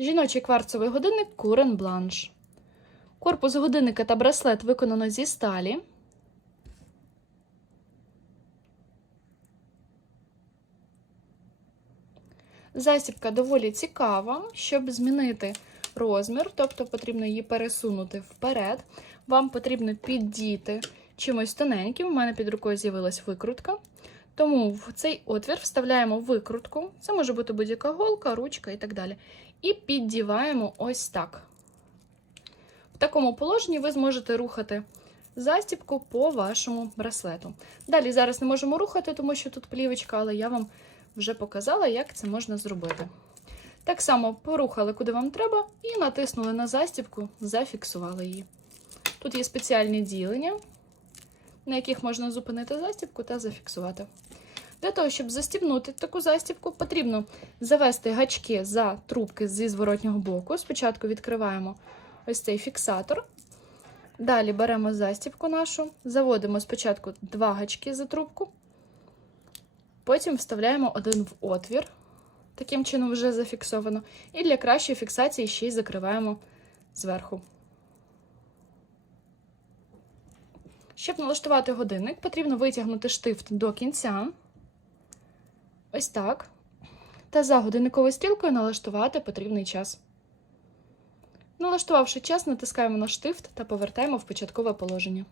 Жіночий кварцевий годинник Курен Бланш. Корпус годинника та браслет виконано зі сталі. Засібка доволі цікава, щоб змінити розмір, тобто потрібно її пересунути вперед. Вам потрібно піддіти чимось тоненьким. У мене під рукою з'явилась викрутка. Тому в цей отвір вставляємо викрутку. Це може бути будь-яка голка, ручка і так далі. І піддіваємо ось так. В такому положенні ви зможете рухати застібку по вашому браслету. Далі зараз не можемо рухати, тому що тут плівочка, але я вам вже показала, як це можна зробити. Так само порухали, куди вам треба, і натиснули на застібку, зафіксували її. Тут є спеціальні ділення, на яких можна зупинити застібку та зафіксувати. Для того, щоб застібнути таку застібку, потрібно завести гачки за трубки зі зворотнього боку. Спочатку відкриваємо ось цей фіксатор. Далі беремо застібку нашу, заводимо спочатку два гачки за трубку, потім вставляємо один в отвір. Таким чином вже зафіксовано. І для кращої фіксації ще й закриваємо зверху. Щоб налаштувати годинник, потрібно витягнути штифт до кінця. Ось так. Та за годинниковою стрілкою налаштувати потрібний час. Налаштувавши час, натискаємо на штифт та повертаємо в початкове положення.